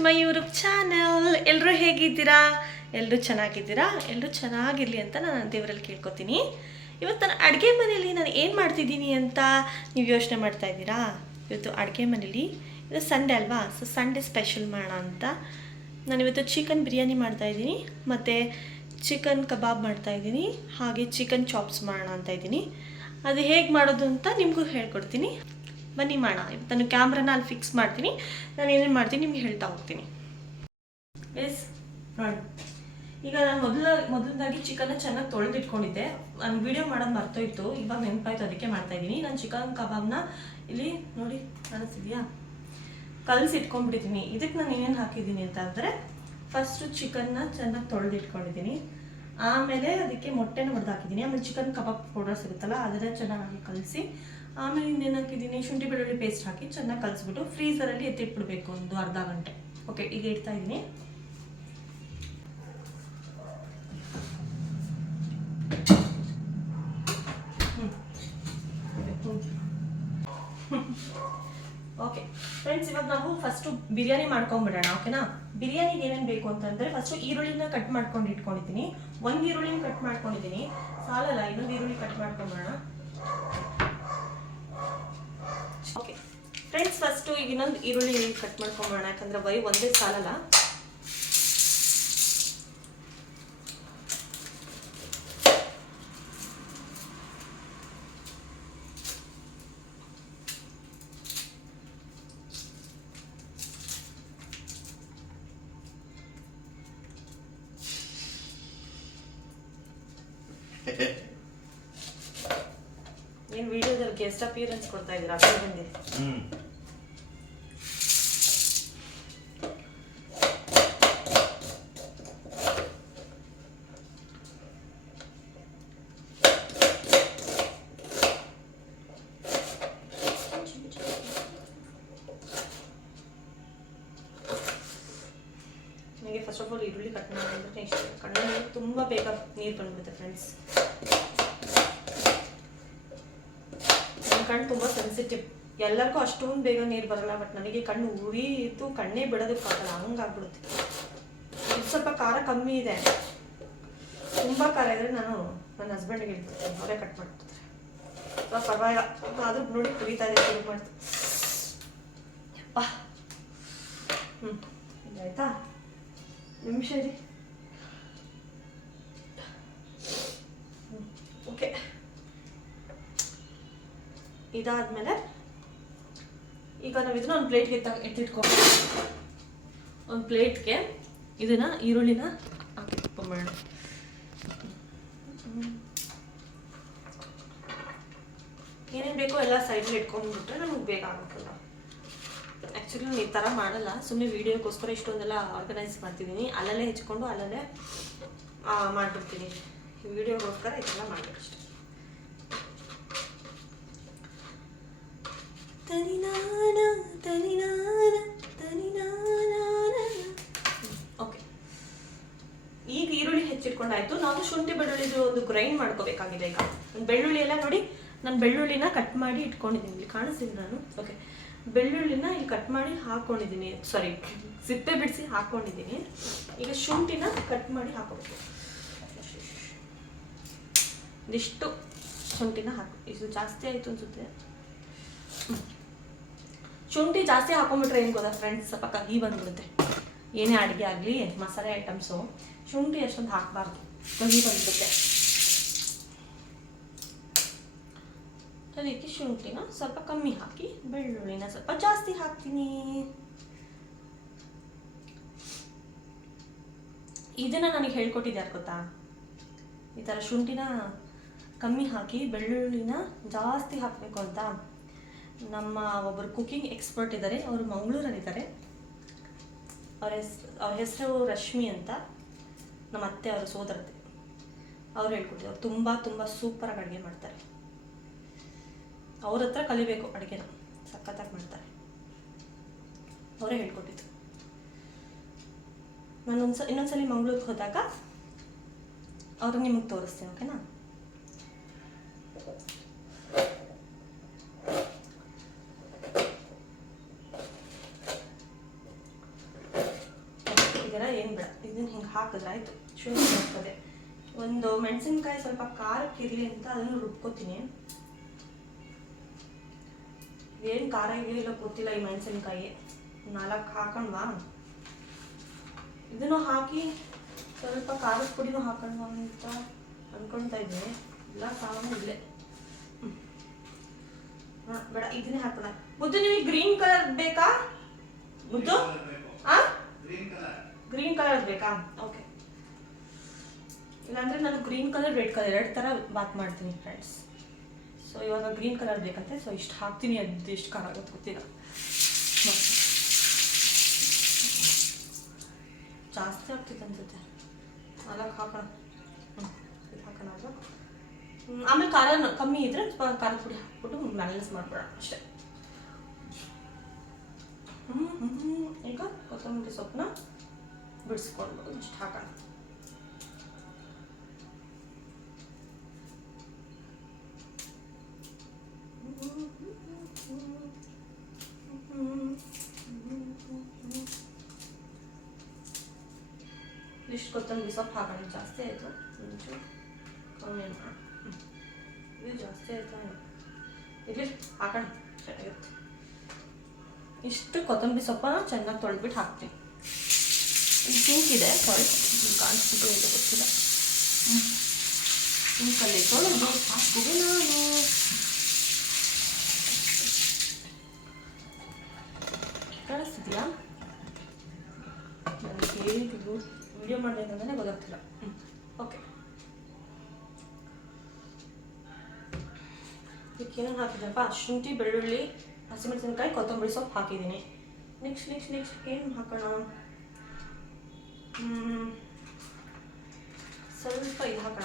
To my YouTube channel. ಎಲ್ಲರೂ ಹೇಗಿದ್ದೀರಾ? ಎಲ್ಲರೂ ಚೆನ್ನಾಗಿದ್ದೀರಾ? ಎಲ್ಲರೂ ಚೆನ್ನಾಗಿರಲಿ ಅಂತ ನಾನು ದೇವರಲ್ಲಿ ಕೇಳ್ಕೊತೀನಿ. ಇವತ್ತು ನಾನು ಅಡುಗೆ ಮನೆಯಲ್ಲಿ ನಾನು ಏನು ಮಾಡ್ತಿದ್ದೀನಿ ಅಂತ ನೀವು ಯೋಚನೆ ಮಾಡ್ತಾ ಇದ್ದೀರಾ? ಇವತ್ತು ಅಡುಗೆ ಮನೇಲಿ ಇದು ಸಂಡೇ ಅಲ್ವಾ, ಸೊ ಸಂಡೇ ಸ್ಪೆಷಲ್ ಮಾಡೋಣ ಅಂತ ನಾನಿವತ್ತು ಚಿಕನ್ ಬಿರಿಯಾನಿ ಮಾಡ್ತಾಯಿದ್ದೀನಿ, ಮತ್ತು ಚಿಕನ್ ಕಬಾಬ್ ಮಾಡ್ತಾಯಿದ್ದೀನಿ, ಹಾಗೆ ಚಿಕನ್ ಚಾಪ್ಸ್ ಮಾಡೋಣ ಅಂತ ಇದ್ದೀನಿ. ಅದು ಹೇಗೆ ಮಾಡೋದು ಅಂತ ನಿಮಗೂ ಹೇಳ್ಕೊಡ್ತೀನಿ. ಬನ್ನಿ ಮಾಡೋಣ. ಇವತ್ತು ನಾನು ಕ್ಯಾಮ್ರಾನ ಅಲ್ಲಿ ಫಿಕ್ಸ್ ಮಾಡ್ತೀನಿ, ನಾನು ಏನೇನು ಮಾಡ್ತೀನಿ ನಿಮ್ಗೆ ಹೇಳ್ತಾ ಹೋಗ್ತೀನಿ. ಎಸ್ ನೋಡಿ, ಈಗ ನಾನು ಮೊದಲದಾಗಿ ಚಿಕನ್ನ ಚೆನ್ನಾಗಿ ತೊಳೆದಿಟ್ಕೊಂಡಿದ್ದೆ. ನಾನು ವಿಡಿಯೋ ಮಾಡೋದು ಮರ್ತೋಯ್ತು, ಇವಾಗ ನೆನಪಾಯ್ತು, ಅದಕ್ಕೆ ಮಾಡ್ತಾಯಿದ್ದೀನಿ. ನಾನು ಚಿಕನ್ ಕಬಾಬ್ನ ಇಲ್ಲಿ ನೋಡಿ ಕಾಣಿಸ್ತಿದೆಯಾ, ಕಲಸಿಟ್ಕೊಂಡ್ಬಿಟ್ಟಿದ್ದೀನಿ. ಇದಕ್ಕೆ ನಾನು ಏನೇನು ಹಾಕಿದ್ದೀನಿ ಅಂತ ಅಂದರೆ, ಫಸ್ಟು ಚಿಕನ್ನ ಚೆನ್ನಾಗಿ ತೊಳೆದಿಟ್ಕೊಂಡಿದ್ದೀನಿ, ಆಮೇಲೆ ಅದಕ್ಕೆ ಮೊಟ್ಟೆನ ಹೊಡೆದು ಹಾಕಿದ್ದೀನಿ, ಆಮೇಲೆ ಚಿಕನ್ ಕಬಾಬ್ ಪೌಡರ್ ಸಿಗುತ್ತಲ್ಲ ಅದನ್ನು ಚೆನ್ನಾಗಿ ಕಲಸಿ, ಆಮೇಲೆ ಇನ್ನೇನು ಹಾಕಿದ್ದೀನಿ, ಶುಂಠಿ ಬೆಳ್ಳುಳ್ಳಿ ಪೇಸ್ಟ್ ಹಾಕಿ ಚೆನ್ನಾಗಿ ಕಲಿಸ್ಬಿಟ್ಟು ಫ್ರೀಝರಲ್ಲಿ ಎತ್ತಿಟ್ಬಿಡ್ಬೇಕು ಒಂದು ಅರ್ಧ ಗಂಟೆ. ಓಕೆ, ಈಗ ಇಡ್ತಾ ಇದ್ದೀನಿ. ಓಕೆ ಫ್ರೆಂಡ್ಸ್, ಇವಾಗ ನಾವು ಫಸ್ಟು ಬಿರಿಯಾನಿ ಮಾಡ್ಕೊಂಡ್ಬಿಡೋಣ. ಓಕೆನಾ? ಬಿರಿಯಾನಿಗೆ ಏನೇನು ಬೇಕು ಅಂತಂದರೆ, ಫಸ್ಟು ಈರುಳ್ಳಿನ ಕಟ್ ಮಾಡ್ಕೊಂಡು ಇಟ್ಕೊಂಡಿದ್ದೀನಿ. ಒಂದು ಈರುಳ್ಳಿನ ಕಟ್ ಮಾಡ್ಕೊಂಡಿದ್ದೀನಿ, ಸಾಲಲ್ಲ, ಇನ್ನೊಂದು ಈರುಳ್ಳಿ ಕಟ್ ಮಾಡ್ಕೊಂಡ್ಬಿಡೋಣ. ಓಕೆ ಫ್ರೆಂಡ್ಸ್, ಫಸ್ಟು ಈಗ ಇನ್ನೊಂದು ಈರುಳ್ಳಿ ಕಟ್ ಮಾಡ್ಕೊಂಬೋಣ, ಯಾಕಂದರೆ ಒಂದೇ ಸಾಲಲ್ಲ. ಏನು ವಿಡಿಯೋದಲ್ಲಿ ಗೆಸ್ಟ್ ಅಪಿಯರೆನ್ಸ್ ಕೊಡ್ತಾ ಇದ್ದೀರಾ? ಬಂದಿ ನನಗೆ ಫಸ್ಟ್ ಆಫ್ ಆಲ್ ಈರುಳ್ಳಿ ಕಟ್ ಮಾಡೋದಂದ್ರೆ ಇಷ್ಟ. ಕಣ್ಣಲ್ಲಿ ತುಂಬ ಬೇಗ ನೀರು ಬಂದ್ಬಿಡುತ್ತೆ ಫ್ರೆಂಡ್ಸ್. ನನ್ನ ಕಣ್ಣು ತುಂಬ ಸೆನ್ಸಿಟಿವ್, ಎಲ್ಲರಿಗೂ ಅಷ್ಟೊಂದು ಬೇಗ ನೀರು ಬರಲ್ಲ, ಬಟ್ ನನಗೆ ಕಣ್ಣು ಉರಿಯಿತು, ಕಣ್ಣೇ ಬಿಡೋದಕ್ಕಾಗಲ್ಲ, ಹಂಗಾಗ್ಬಿಡುತ್ತೆ. ಇದು ಸ್ವಲ್ಪ ಖಾರ ಕಮ್ಮಿ ಇದೆ, ತುಂಬ ಖಾರ ಇದ್ದರೆ ನಾನು ನನ್ನ ಹಸ್ಬೆಂಡಿಗೆ ಹೇಳ್ಬಿಡ್ತೀನಿ, ಅವರೇ ಕಟ್ ಮಾಡ್ಬಿಡ್ತಾರೆ. ಪರವಾಗಿಲ್ಲ, ಆದರೂ ನೋಡಿ ಕುರಿತಾ ಇದೆ, ಶುರು ಮಾಡ್ತು. ಅಪ್ಪ ಆಯ್ತಾ, ನಿಮಿಷ ರೀ. ಓಕೆ, ಇದಾದ್ಮೇಲೆ ಈಗ ನಾವು ಇದನ್ನ ಒಂದು ಪ್ಲೇಟ್ಗೆ ಎತ್ತಿಟ್ಕೊಂಡು, ಒಂದು ಪ್ಲೇಟ್ಗೆ ಇದನ್ನ ಈರುಳ್ಳಿನ ಹಾಕಿಟ್ಕೊಂಬೇಡ. ಏನೇನು ಬೇಕೋ ಎಲ್ಲ ಸೈಡಲ್ಲಿ ಇಟ್ಕೊಂಡ್ಬಿಟ್ರೆ ನಮಗೆ ಬೇಗ ಆಗೋಕ್ಕಲ್ಲ. ಆ್ಯಕ್ಚುಲಿ ನಾನು ಈ ಥರ ಮಾಡಲ್ಲ, ಸುಮ್ಮನೆ ವೀಡಿಯೋಕ್ಕೋಸ್ಕರ ಇಷ್ಟೊಂದೆಲ್ಲ ಆರ್ಗನೈಸ್ ಮಾಡ್ತಿದ್ದೀನಿ. ಅಲ್ಲಲ್ಲೇ ಹೆಚ್ಕೊಂಡು ಅಲ್ಲಲ್ಲೇ ಮಾಡಿಬಿಡ್ತೀನಿ, ವೀಡಿಯೋಗೋಸ್ಕರ ಇದೆಲ್ಲ ಮಾಡಬೇಕಷ್ಟೆ. ಓಕೆ, ಈಗ ಈರುಳ್ಳಿ ಹೆಚ್ಚಿಟ್ಕೊಂಡಾಯ್ತು. ನಾವು ಶುಂಠಿ ಬೆಳ್ಳುಳ್ಳಿದು ಒಂದು ಗ್ರೈಂಡ್ ಮಾಡ್ಕೋಬೇಕಾಗಿದೆ. ಈಗ ಬೆಳ್ಳುಳ್ಳಿ ಎಲ್ಲ ನೋಡಿ, ನಾನು ಬೆಳ್ಳುಳ್ಳಿನ ಕಟ್ ಮಾಡಿ ಇಟ್ಕೊಂಡಿದ್ದೀನಿ, ಇಲ್ಲಿ ಕಾಣಿಸ್ತೀನಿ ನಾನು. ಓಕೆ, ಬೆಳ್ಳುಳ್ಳಿನ ಇಲ್ಲಿ ಕಟ್ ಮಾಡಿ ಹಾಕ್ಕೊಂಡಿದ್ದೀನಿ, ಸಾರಿ ಸಿಪ್ಪೆ ಬಿಡಿಸಿ ಹಾಕ್ಕೊಂಡಿದ್ದೀನಿ. ಈಗ ಶುಂಠಿನ ಕಟ್ ಮಾಡಿ ಹಾಕೋಬೇಕು. ಇದಿಷ್ಟು ಶುಂಠಿನ ಹಾಕಿ, ಇದು ಜಾಸ್ತಿ ಆಯಿತು ಅನಿಸುತ್ತೆ. ಶುಂಠಿ ಜಾಸ್ತಿ ಹಾಕೊಂಡ್ಬಿಟ್ರೆ ಏನು ಗೊತ್ತಾ ಫ್ರೆಂಡ್ಸ್, ಸ್ವಲ್ಪ ಕಹಿ ಬಂದ್ಬಿಡುತ್ತೆ. ಏನೇ ಅಡುಗೆ ಆಗಲಿ, ಮಸಾಲೆ ಐಟಮ್ಸು, ಶುಂಠಿ ಅಷ್ಟೊಂದು ಹಾಕಬಾರ್ದು, ಕಹಿ ಬಂದ್ಬಿಡುತ್ತೆ. ಅದಕ್ಕೆ ಶುಂಠಿನ ಸ್ವಲ್ಪ ಕಮ್ಮಿ ಹಾಕಿ, ಬೆಳ್ಳುಳ್ಳಿನ ಸ್ವಲ್ಪ ಜಾಸ್ತಿ ಹಾಕ್ತೀನಿ. ಇದನ್ನ ನನಗೆ ಹೇಳ್ಕೊಟ್ಟಿದ್ದೆ ಯಾರು ಗೊತ್ತಾ? ಈ ಥರ ಶುಂಠಿನ ಕಮ್ಮಿ ಹಾಕಿ ಬೆಳ್ಳುಳ್ಳಿನ ಜಾಸ್ತಿ ಹಾಕಬೇಕು ಅಂತ ನಮ್ಮ ಒಬ್ಬರು ಕುಕಿಂಗ್ ಎಕ್ಸ್ಪರ್ಟ್ ಇದ್ದಾರೆ, ಅವರು ಮಂಗಳೂರಲ್ಲಿದ್ದಾರೆ. ಅವ್ರ ಹೆಸರು ರಶ್ಮಿ ಅಂತ, ನಮ್ಮ ಅತ್ತೆ ಅವರ ಸೋದರತೆ. ಅವ್ರು ಹೇಳ್ಕೊಟ್ಟಿದ್ರು, ಅವ್ರು ತುಂಬ ತುಂಬ ಸೂಪರಾಗಿ ಅಡುಗೆ ಮಾಡ್ತಾರೆ. ಅವ್ರ ಹತ್ರ ಕಲಿಬೇಕು ಅಡುಗೆನ, ಸಖತ್ತಾಗಿ ಮಾಡ್ತಾರೆ. ಅವರೇ ಹೇಳ್ಕೊಟ್ಟಿದ್ದು. ನಾನು ಇನ್ನೊಂದ್ಸಲಿ ಮಂಗಳೂರಿಗೆ ಹೋದಾಗ ಅವ್ರಿಗೆ ನಿಮಗೆ ತೋರಿಸ್ತೀನಿ. ಓಕೆನಾ? ಬೇಡ ಏನು ಬೇಡ, ಇದನ್ನ ಹಿಂಗೆ ಹಾಕಿದ್ರೆ ಆಯಿತು. ಶುಂಠಿ ಹಾಕ್ತದೆ, ಒಂದು ಮೆಣಸಿನ್ಕಾಯಿ ಸ್ವಲ್ಪ ಖಾರಕ್ಕೆ ಇರಲಿ ಅಂತ ಅದನ್ನು ರುಬ್ಕೋತೀನಿ. ಏನು ಖಾರ ಇದೆಯೋ ಗೊತ್ತಿಲ್ಲ ಈ ಮೆಣಸಿನ್ಕಾಯಿ. 4 ಹಾಕೊಂಡ್ವಾ, ಇದನ್ನು ಹಾಕಿ ಸ್ವಲ್ಪ ಖಾರದ ಪುಡಿನೂ ಹಾಕೊಂಡ್ವಾ ಅಂತ ಅಂದ್ಕೊಳ್ತಾ ಇದ್ದೀನಿ. ಎಲ್ಲ ಸಾಮಾನು ಇಲ್ಲೇ. ಬೇಡ, ಇದನ್ನೇ ಹಾಕೋಣ. ಮುದ್ದು ನಿಮಗೆ ಗ್ರೀನ್ ಕಲರ್ ಬೇಕಾ ಮುದ್ದು? ಗ್ರೀನ್ ಕಲರ್ ಬೇಕಾ? ಓಕೆ. ಇಲ್ಲಾಂದರೆ ನಾನು ಗ್ರೀನ್ ಕಲರ್ ರೆಡ್ ಕಲರ್ 2 ಥರ ಬಾತ್ ಮಾಡ್ತೀನಿ ಫ್ರೆಂಡ್ಸ್. ಸೊ ಇವಾಗ ಗ್ರೀನ್ ಕಲರ್ ಬೇಕಂತೆ, ಸೊ ಇಷ್ಟು ಹಾಕ್ತೀನಿ. ಅದು ಎಷ್ಟು ಖಾರ ಆಗುತ್ತೆ ಗೊತ್ತಿಲ್ಲ, ಜಾಸ್ತಿ ಆಗ್ತಿತ್ತು ಅನ್ಸುತ್ತೆ. 4 ಹಾಕೋಣ. ಇದು ಹಾಕೋಣ ಅಲ್ವಾ? ಆಮೇಲೆ ಖಾರ ಕಮ್ಮಿ ಇದ್ರೆ ಸ್ವಲ್ಪ ಖಾರದ ಪುಡಿ ಹಾಕ್ಬಿಟ್ಟು ಬ್ಯಾಲೆನ್ಸ್ ಮಾಡ್ಬಿಡೋಣ ಅಷ್ಟೇ. ಈಗ ಕೊತ್ತಂಬರಿ ಸೊಪ್ಪನ್ನ ಬಿಡಿಸ್ಕೊಳ್ಬೋದು, ಅಷ್ಟು ಹಾಕೋಣ. ಇಷ್ಟು ಕೊತ್ತಂಬರಿ ಸೊಪ್ಪು ಹಾಕೋಣ. ಜಾಸ್ತಿ ಆಯಿತು, ಒಂಚೂರು ಕಮ್ಮಿ ಮಾಡೋಣ. ಇದು ಜಾಸ್ತಿ ಆಯಿತಾ ಇಲ್ಲಿ ಹಾಕೋಣ, ಚೆನ್ನಾಗಿರುತ್ತೆ. ಇಷ್ಟು ಕೊತ್ತಂಬರಿ ಸೊಪ್ಪನ್ನ ಚೆನ್ನಾಗಿ ತೊಳೆದ್ಬಿಟ್ಟು ಹಾಕ್ತೀನಿ. ಇದು ಸಿಂಕ್ ಇದೆ, ಸಾರಿ ಕಾಣಿಸ್ಬಿಟ್ಟು ಇಲ್ಲ ಗೊತ್ತಿಲ್ಲ. ಸಿಂಕಲ್ಲಿ ತೊಳೆದು ಹಾಕ್ಬಿಟ್ಟು ನಾನು ಕಾಣಿಸ್ತಿದೆಯಾ? ನನಗೆ ಹೇಳಿದ್ದು ವಿಡಿಯೋ ಮಾಡಬೇಕಂದ್ರೆ ಗೊತ್ತಾಗ್ತಿಲ್ಲ. ಓಕೆ, ಇದಕ್ಕೆ ಏನೇನು ಹಾಕಿದ್ದಪ್ಪ? ಶುಂಠಿ, ಬೆಳ್ಳುಳ್ಳಿ, ಹಸಿಮೆಣಸಿನ್ಕಾಯಿ, ಕೊತ್ತಂಬರಿ ಸೊಪ್ಪು ಹಾಕಿದ್ದೀನಿ. ನೆಕ್ಸ್ಟ್ ಏನು ಹಾಕೋಣ? ಸ್ವಲ್ಪ ಇದು ಹಾಕೋಣ.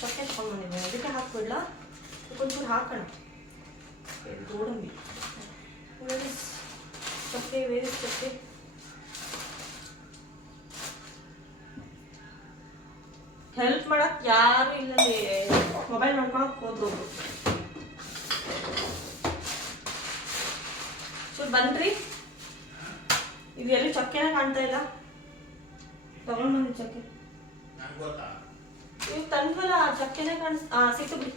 ಚಕ್ಕೆ ತೊಗೊಂಡು ಬಂದಿದ್ದೀನಿ, ಅದಕ್ಕೆ ಹಾಕ್ಬಿಡ್ಲಾ? ಒಂಚೂರು ಹಾಕೋಣ. ಗೋಡಂಬಿ, ಚಕ್ಕೆ, ಬೇರೆ ಚಕ್ಕೆ, ಹೆಲ್ಪ್ ಮಾಡಕ್ ಯಾರು ಇಲ್ಲದೆ ಮೊಬೈಲ್ ನೋಡ್ಕೊಳಕ್ ಹೋದ್ರು. ಚೂರು ಬನ್ರಿ. ಇದು ಎಲ್ಲಿ ಚಕ್ಕೆನ ಕಾಣ್ತಾ ಇಲ್ಲ. ತಗೊಂಡ್ ಬಂದಿ ಚಕ್ಕೆ. ನೀವು ತಂದ್ವಲ್ಲ ಚಕ್ಕೆನೇ ಸಿಕ್ತು ಬಿಡಿ.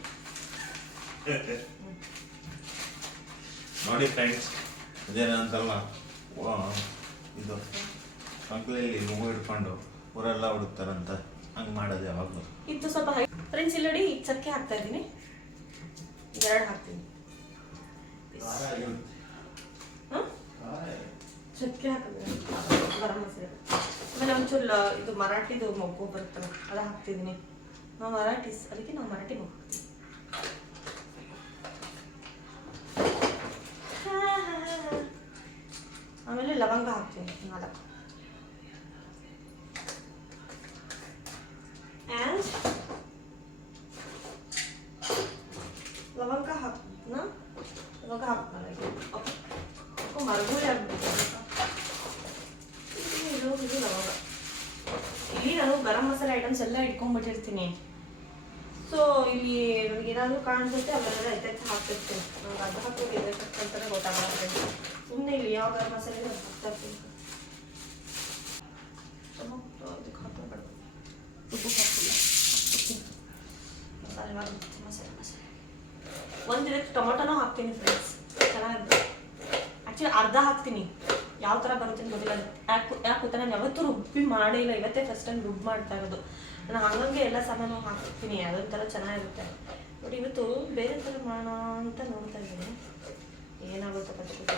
ನೋಡಿ ಫ್ರೆಂಡ್ಸ್, ಅದೇನಂತಲ್ಲ, ಇದು ಮಕ್ಕಳಲ್ಲಿ ಮಗು ಹಿಡ್ಕೊಂಡು ಊರೆಲ್ಲ ಹುಡುಕ್ತಾರಂತ, ಹಂಗೆ ಮಾಡೋದು ಯಾವಾಗಲೂ. ಇದು ಸ್ವಲ್ಪ ಫ್ರೆಂಡ್ಸ್ ಇಲ್ಲಿ ನೋಡಿ, ಈಗ ಚಕ್ಕೆ ಹಾಕ್ತಾ ಇದ್ದೀನಿ. 2 ಹಾಕ್ತೀನಿ. ಚಕ್ಕೆ ಹಾಕಿದ್ರೆ ಗರಂ ಮಸಾಲೆ. ಆಮೇಲೆ ಒಂಚೂರು ಇದು ಮರಾಠಿದು ಮೊಗ್ಗು ಬರುತ್ತಲ್ಲ, ಅದು ಹಾಕ್ತಿದ್ದೀನಿ. ನಾವು ಮರಾಠೀಸ್, ಅದಕ್ಕೆ ನಾವು ಮರಾಠಿ ಮೊಗ್ಗು ಹಾಕ್ತೀವಿ. ಆಮೇಲೆ ಲವಂಗ ಹಾಕ್ತೀನಿ 4. ಆ್ಯಂಡ್ ಲವಂಗ ಹಾಕ್ತೀನಿ. ಲವಂಗ ಹಾಕ್ತಾರೆ. ಓಕೆ, ಮರಗುಳಿ ಆಗ್ಬಿಟ್ಟು ಇದು ಲವಂಗ. ಇಲ್ಲಿ ನಾನು ಗರಂ ಮಸಾಲೆ ಐಟಮ್ಸ್ ಎಲ್ಲ ಇಟ್ಕೊಂಡ್ಬಿಟ್ಟಿರ್ತೀನಿ. ಸೊ ಇಲ್ಲಿ ಏನಾದರೂ ಕಾಣಿಸುತ್ತೆ ಅವೆಲ್ಲ ಎತ್ತೆತ್ತು ಹಾಕ್ತಿರ್ತೀನಿ. ನಂಗೆ ಅದು ಹಾಕೋದು ಅಂತಾನೆ ಗೊತ್ತಾಗಲ್ಲ. ಸುಮ್ಮನೆ ಇಲ್ಲಿ ಯಾವ ಗರಂ ಮಸಾಲೆ ಹಾಕ್ತಾ ಇರ್ತೀನಿ. ಅದಕ್ಕೆ ಹಾಕೋಬೇಡ, ಉಪ್ಪು ಹಾಕಿಲ್ಲ, ಮಸಾಲೆ ಒಂದು ಇದಕ್ಕೆ ಟೊಮೊಟೊನೂ ಹಾಕ್ತೀನಿ ಫ್ರೆಂಡ್ಸ್, ಚೆನ್ನಾಗಿರುತ್ತೆ. ಆ್ಯಕ್ಚುಲಿ ಅರ್ಧ ಹಾಕ್ತೀನಿ, ಯಾವ ಥರ ಬರುತ್ತೆ ಅಂತ ಗೊತ್ತಿಲ್ಲ. ಯಾಕೆ ಗೊತ್ತಾ, ನಾನು ಯಾವತ್ತೂ ರುಬ್ಬಿ ಮಾಡೇ ಇಲ್ಲ, ಇವತ್ತೇ ಫಸ್ಟ್ ಟೈಮ್ ರುಬ್ಬಿ ಮಾಡ್ತಾ ಇರೋದು. ನಾನು ಹಂಗಂಗೆ ಎಲ್ಲ ಸಾಮಾನು ಹಾಕ್ತೀನಿ, ಅದೊಂಥರ ಚೆನ್ನಾಗಿರುತ್ತೆ. ಬಟ್ ಇವತ್ತು ಬೇರೆ ಥರ ಮಾಡೋಣ ಅಂತ ನೋಡ್ತಾ ಇದ್ದೀನಿ, ಏನಾಗುತ್ತೆ ಗೊತ್ತಿಲ್ಲ.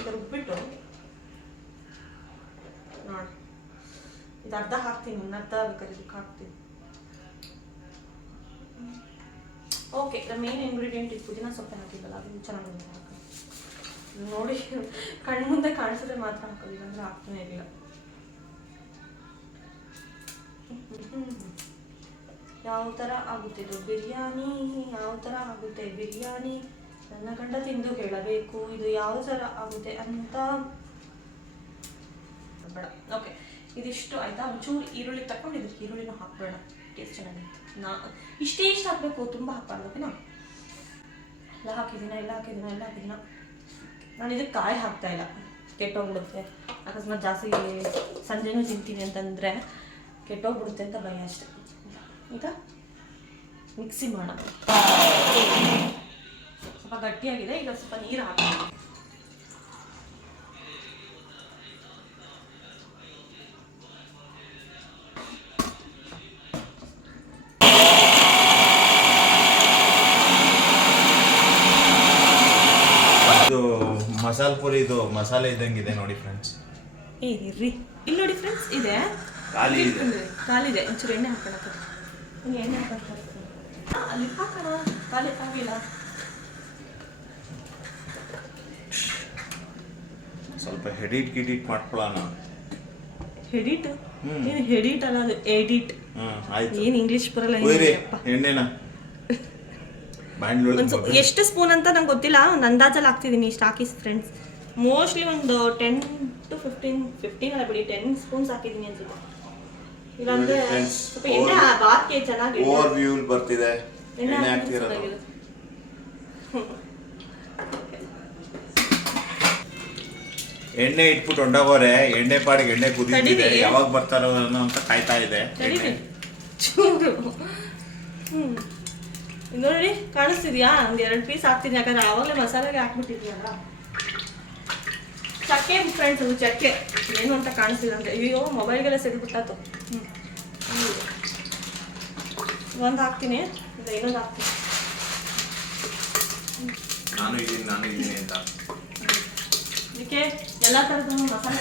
ಈಗ ರುಬ್ಬಿಟ್ಟು ನೋಡಿ, ಇದು ಅರ್ಧ ಹಾಕ್ತೀನಿ, ಇನ್ನರ್ಧ ಬೇಕಾದ್ರೆ ಇದಕ್ಕೆ ಹಾಕ್ತೀನಿ. ಓಕೆ, ದ ಮೇನ್ ಇಂಗ್ರೀಡಿಯೆಂಟ್ ಇದು ಪುದೀನ ಸೊಪ್ಪು ಹಾಕಿದ್ದಲ್ಲ, ಅದು ಚೆನ್ನಾಗಿರುತ್ತೆ. ನೋಡಿ ಕಣ್ಮುಂದೆ ಕಾಣಿಸಿದ್ರೆ ಮಾತ್ರ ಹಾಕೋದಿಲ್ಲ, ಅಂದ್ರೆ ಹಾಕ್ತಾನೆ ಇರಲಿಲ್ಲ. ಯಾವ ಥರ ಆಗುತ್ತೆ ಇದು ಬಿರಿಯಾನಿ, ಯಾವ ಥರ ಆಗುತ್ತೆ ಬಿರಿಯಾನಿ, ನನ್ನ ಗಂಡ ತಿಂದು ಹೇಳಬೇಕು ಇದು ಯಾವ ಥರ ಆಗುತ್ತೆ ಅಂತ. ಬೇಡ, ಓಕೆ, ಇದಿಷ್ಟು ಆಯಿತಾ. ಒಂಚೂರು ಈರುಳ್ಳಿ ತಗೊಂಡು ಇದಕ್ಕೆ ಈರುಳ್ಳಿನೂ ಹಾಕಬೇಡ, ಟೇಸ್ಟ್ ಚೆನ್ನಾಗಿರುತ್ತೆ. ಇಷ್ಟೇ ಹಾಕಬೇಕು, ತುಂಬ ಹಾಕಬಾರ್ದು. ಓಕೆನಾ? ಎಲ್ಲ ಹಾಕಿದ್ದೀನ. ನಾನು ಇದಕ್ಕೆ ಕಾಯಿ ಹಾಕ್ತಾ ಇಲ್ಲ, ಕೆಟ್ಟೋಗ್ಬಿಡುತ್ತೆ, ಅಕಸ್ಮಾತ್ ಜಾಸ್ತಿ ಸಂಜೆನೂ ತಿಂತೀನಿ ಅಂತಂದರೆ ಕೆಟ್ಟೋಗ್ಬಿಡುತ್ತೆ ಅಂತ ಭಯ ಅಷ್ಟೆ. ಈಗ ಮಿಕ್ಸಿ ಮಾಡೋಣ. ಸ್ವಲ್ಪ ಗಟ್ಟಿಯಾಗಿದೆ, ಈಗ ಸ್ವಲ್ಪ ನೀರು ಹಾಕೋಣ. ಇದು ಮಸಾಲ ಪುರಿದು ಮಸಾಲೆ ಇದ್ದಂಗಿದೆ ನೋಡಿ ಫ್ರೆಂಡ್ಸ್. ಇರ್ರಿ, ಇಲ್ಲಿ ನೋಡಿ ಫ್ರೆಂಡ್ಸ್, ಇದೆ ಕಾಲಿದೆ. ಒಂಚೂರು ಎಣ್ಣೆ ಹಾಕೋಣ. ಎಣ್ಣೆ ಹಾಕೋಣ, ಅಲ್ಲಿ ಹಾಕೋಣ. ಖಾಲಿ ಆಗಿಲ್ಲ, ಸ್ವಲ್ಪ ಎಡಿಟ್ ಮಾಡ್ಕೊಳ್ಳೋಣ. ಎಡಿಟ್ ಏನು? ಎಡಿಟ್ ಅಲ್ಲ, ಅದು ಎಡಿಟ್. ಆಯ್ತು, ಏನು ಇಂಗ್ಲೀಷ್ ಬರಲ್ಲ. ಎಣ್ಣೆನ ಎಷ್ಟು ಸ್ಪೂನ್ ಅಂತ ನಂಗೆ ಗೊತ್ತಿಲ್ಲ, ಒಂದು ಅಂದಾಜಲ್ಲಿ ಹಾಕ್ತಿದ್ದೀನಿ. ಇಷ್ಟು ಹಾಕಿ ಫ್ರೆಂಡ್ಸ್, ಮೋಸ್ಟ್ಲಿ ಒಂದು 10 to 15 ಅಲ್ಲ ಬಿಡಿ, 10 ಸ್ಪೂನ್ಸ್ ಹಾಕಿದ್ದೀನಿ ಅನ್ಸುತ್ತೆ. ಇಲ್ಲಾಂದ್ರೆ ಸ್ವಲ್ಪ ಎಣ್ಣೆ ಬಾತ್ಗೆ ಚೆನ್ನಾಗಿ ಓವರ್ ವ್ಯೂ ಬರ್ತಿದೆ. ಎಣ್ಣೆ ಹಾಕ್ತಿರೋದು, ಎಣ್ಣೆ ಇಟ್ಬಿಟ್ಟು ಹೊಂಡೋಗೋರೆ. ಎಣ್ಣೆ ಪಾಡಿಗೆ ಎಣ್ಣೆ ಕುದಿತಿದೆ, ಯಾವಾಗ ಬರ್ತಾರೋ ಅಂತ ಕಾಯ್ತಾ ಇದೆ. ಚೂರು ನೋಡಿ, ಕಾಣಿಸ್ತಿದ್ಯಾ? ಒಂದು 2 ಪೀಸ್ ಹಾಕ್ತೀನಿ, ಯಾಕಂದ್ರೆ ಆವಾಗಲೇ ಮಸಾಲೆಗೆ ಹಾಕ್ಬಿಟ್ಟಿದ್ಯಲ್ಲ. ಚಕ್ಕೆ ಫ್ರೆಂಡ್ಸ್, ಅದು ಚಕ್ಕೆ ಏನು ಅಂತ ಕಾಣಿಸ್ತಿದೆ ಅಂತ. ಅಯ್ಯೋ, ಮೊಬೈಲ್ಗೆಲ್ಲ ಸಿಗ್ಬಿಟ್ಟಾತು. ಒಂದು ಹಾಕ್ತೀನಿ, ಇನ್ನೊಂದು ಹಾಕ್ತೀನಿ. ನಾನು ಇದ್ದೀನಿ ಅಂತ ಇದಕ್ಕೆ ಎಲ್ಲ ಥರದ ಮಸಾಲೆ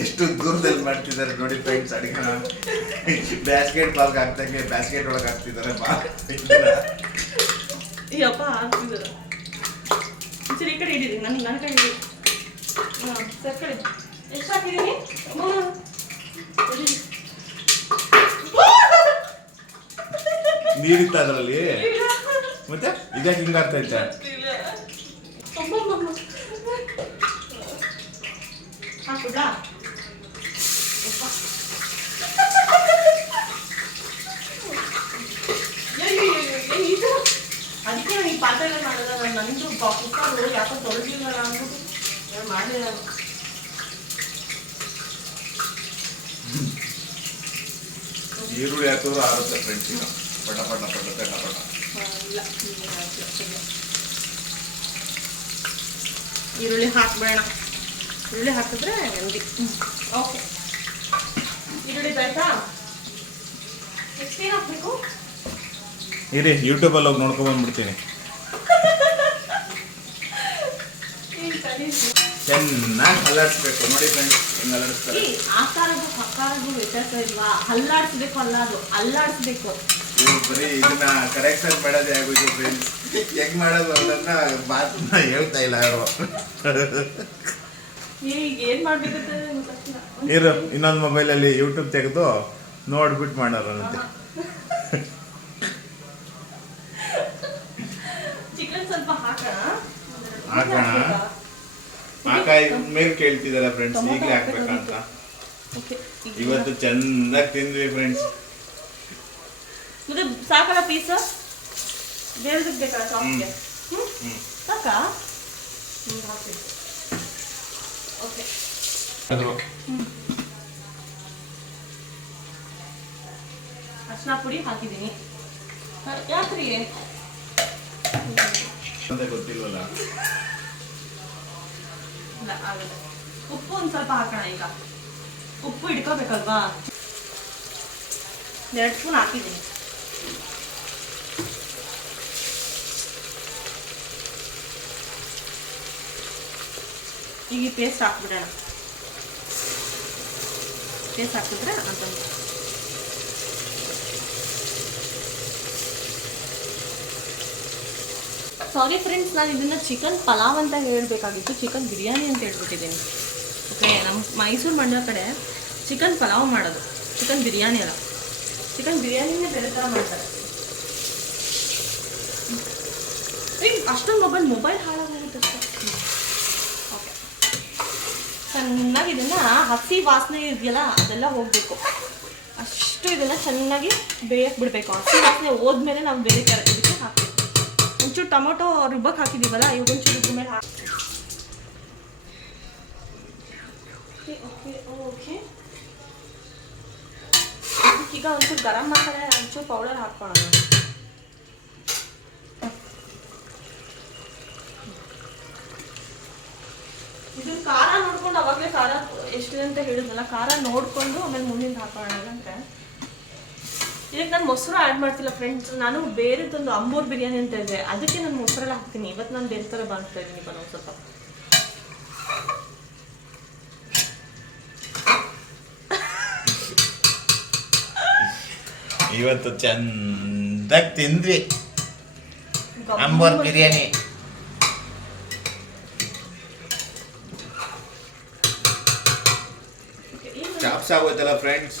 ಎಷ್ಟು ದೂರದಲ್ಲಿ ಮಾಡ್ತಿದ್ದಾರೆ ನೋಡಿ ಫ್ರೆಂಡ್ಸ್ ಅಡಿಗೆನ. ಬ್ಯಾಸ್ಕೆಟ್ ಬಾಲ್ಗೆ ಹಾಕ್ದಂಗೆ ಬ್ಯಾಸ್ಕೆಟ್ ಒಳಗೆ ಹಾಕ್ತಿದ್ದಾರೆ. ಅಯ್ಯಪ್ಪ ಹಾಕ್ತಿದ್ದಾರೆ. ಸರಿ, ಈ ಕಡೆ ಇಟ್ಟಿದ್ದೀನಿ, ನನ್ನ ಕಡೆ ಇಡಿ. ಸರ್ ಕಡೆ ಎಷ್ಟು ಹಾಕಿದ್ದೀನಿ? ನೀರಿತ್ತ ಅದರಲ್ಲಿ ಮತ್ತೆ ಇದ್ಯಾಕೆ ಹಿಂಗಾಗ್ತಾ ಇದ್ದ? ಹಾಕುದಾ? ಅದಕ್ಕೆ ಈ ಪಾತ್ರೆ ಮಾಡೋದ. ನಂದು ಕುಕ್ಕರು ಯಾಕೋ ತೊಳೆದಿಲ್ಲ ಅಂದ್ಬಿಟ್ಟು ಮಾಡಿಲ್ಲ. ಈರುಳ್ಳಿ ಹಾಕಿದ್ರು ಆರುತ್ತೆ ಫ್ರೆಂಡ್ಸ್. ಈಗ ಪಟ ಪಟ ಪಟ ಪಟ ಪಟ. ಇಲ್ಲ, ಈರುಳ್ಳಿ ಹಾಕ್ಬೇಡ. ಈರುಳ್ಳಿ ಹಾಕಿದ್ರೆ ನೆಮ್ಮದಿ. ಓಕೆ, ಈರುಳ್ಳಿ ಬೇಕಾ? ಎಷ್ಟೇನು ಹಾಕ್ಬೇಕು? ಇರಿ, ಯೂಟ್ಯೂಬಲ್ಲಿ ಹೋಗಿ ನೋಡ್ಕೊಂಡು ಬಂದ್ಬಿಡ್ತೀನಿ. ಚೆನ್ನಾಗಿ ಹಲ್ಲಾಡಿಸ್ಬೇಕು ನೋಡಿ ಫ್ರೆಂಡ್ಸ್, ಹಿಂಗೆ ಹಲ್ಲಾಡಿಸ್ತಾರೆ. ಆಕಾರಗೂ ಹಕಾರಗೂ ವ್ಯತ್ಯಾಸ ಇಲ್ವಾ? ಹಲ್ಲಾಡಿಸ್ಬೇಕು ಅಲ್ಲ, ಅದು ಅಲ್ಲಾಡಿಸ್ಬೇಕು. ಬರೀ ಇದನ್ನ ಕರೆಕ್ಷನ್ ಮಾಡೋದೇ ಆಗೋದು ಫ್ರೆಂಡ್ಸ್. ಹೆಂಗ್ ಮಾಡೋದು ಅನ್ನೋದನ್ನ ಮಾತನ್ನ ಹೇಳ್ತಾ ಇಲ್ಲ ಯಾರು. ಈಗ ಏನ್ ಮಾಡ್ಬೇಕಂತ ಇರು, ಇನ್ನೊಂದು ಮೊಬೈಲಲ್ಲಿ ಯೂಟ್ಯೂಬ್ ತೆಗೆದು ನೋಡ್ಬಿಟ್ಟು ಮಾಡೋರಂತೆ. ಚಿಕನ್ ಸ್ವಲ್ಪ ಹಾಕೋಣ. ಮೇಲೆ ಕೇಳ್ತಿದಾರೆ ಫ್ರೆಂಡ್ಸ್, ಈಗಲೇ ಹಾಕ್ಬೇಕಂತ. ಇವತ್ತು ಚೆನ್ನಾಗಿ ತಿಂದ್ವಿ ಫ್ರೆಂಡ್ಸ್. ಮತ್ತೆ ಸಾಕಲ್ಲ ಪೀಸ್? ಬೇರೆ ಬೇಕಲ್ಲ ಚಾಪ್ಗೆ? ಸಾಕಾ? ಓಕೆ, ಅರ್ಶಿನ ಪುಡಿ ಹಾಕಿದ್ದೀನಿ. ಯಾಕ್ರಿ ಗೊತ್ತಿಲ್ವಲ್ಲ? ಇಲ್ಲ, ಆಗಲ್ಲ. ಉಪ್ಪು ಒಂದು ಸ್ವಲ್ಪ ಹಾಕೋಣ. ಈಗ ಉಪ್ಪು ಇಟ್ಕೋಬೇಕಲ್ವಾ? 2 ಸ್ಪೂನ್ ಹಾಕಿದ್ದೀನಿ. ಈಗ ಈ ಪೇಸ್ಟ್ ಹಾಕ್ಬಿಡೋಣ. ಪೇಸ್ಟ್ ಹಾಕಿದ್ರೆ ಅಂತಂದು ಸಾರಿ ಫ್ರೆಂಡ್ಸ್, ನಾನು ಇದನ್ನು ಚಿಕನ್ ಪಲಾವ್ ಅಂತ ಹೇಳಬೇಕಾಗಿತ್ತು, ಚಿಕನ್ ಬಿರಿಯಾನಿ ಅಂತ ಹೇಳ್ಬಿಟ್ಟಿದ್ದೀನಿ. ಓಕೆ, ನಮ್ಮ ಮೈಸೂರು ಮಂಡ್ಯ ಕಡೆ ಚಿಕನ್ ಪಲಾವ್ ಮಾಡೋದು, ಚಿಕನ್ ಬಿರಿಯಾನಿ ಅಲ್ಲ. ಚಿಕನ್ ಬಿರಿಯಾನಿನೇ ಬೇರೆ ಥರ ಮಾಡ್ತಾರೆ. ಅಷ್ಟೊಂದು ಮೊಬೈಲ್ ಹಾಳಾಗೋಗುತ್ತೆ. ಓಕೆ, ಚೆನ್ನಾಗಿ ಇದನ್ನು ಹಸಿ ವಾಸನೆ ಇದೆಯಲ್ಲ ಅದೆಲ್ಲ ಹೋಗಬೇಕು. ಅಷ್ಟು ಇದನ್ನು ಚೆನ್ನಾಗಿ ಬೇಯಕ್ಕೆ ಬಿಡಬೇಕು. ಹಸಿ ವಾಸನೆ ಹೋದ್ಮೇಲೆ ನಾವು ಬೇರೆ ಥರ ಇದಕ್ಕೆ ಹಾಕಬೇಕು. ಒಂಚೂರು ಟೊಮೊಟೊ ರುಬ್ಬಕ್ಕೆ ಹಾಕಿದ್ದೀವಲ್ಲ, ಇವಾಗ ಒಂಚೂರು ರುಬ್ಬ ಮೇಲೆ ಓಕೆ, ಈಗ ಒಂಚೂರು ಗರಂ ಮಸಾಲೆ ಒಂಚೂರು ಪೌಡರ್ ಹಾಕೋಣ. ಇದು ಖಾರ ನೋಡ್ಕೊಂಡು ಅವಾಗಲೇ ಖಾರ ಎಷ್ಟಿದೆ ಅಂತ ಹೇಳಿದ್ನಲ್ಲ, ಖಾರ ನೋಡ್ಕೊಂಡು ಆಮೇಲೆ ಮುಂದಿನ ಹಾಕೋಣ. ಅಂದರೆ ಇದಕ್ಕೆ ನಾನು ಮೊಸರು ಆ್ಯಡ್ ಮಾಡ್ತಿಲ್ಲ ಫ್ರೆಂಡ್ಸ್. ನಾನು ಬೇರೆದೊಂದು ಅಂಬೂರ್ ಬಿರಿಯಾನಿ ಅಂತ ಇದೆ, ಅದಕ್ಕೆ ನಾನು ಮೊಸರೆಲ್ಲ ಹಾಕ್ತೀನಿ. ಇವತ್ತು ನಾನು ಬೇರೆ ಥರ ಮಾಡ್ತಾ ಇದ್ದೀನಿ ಬರೋ ಸ್ವಲ್ಪ. ಇವತ್ತು ಚಂದಾಗಿ ತಿಂದ್ವಿ ಅಂಬೂರ್ ಬಿರಿಯಾನಿ. ಚಾಪ್ಸ್ ಆಗೋಯ್ತಲ್ಲ ಫ್ರೆಂಡ್ಸ್.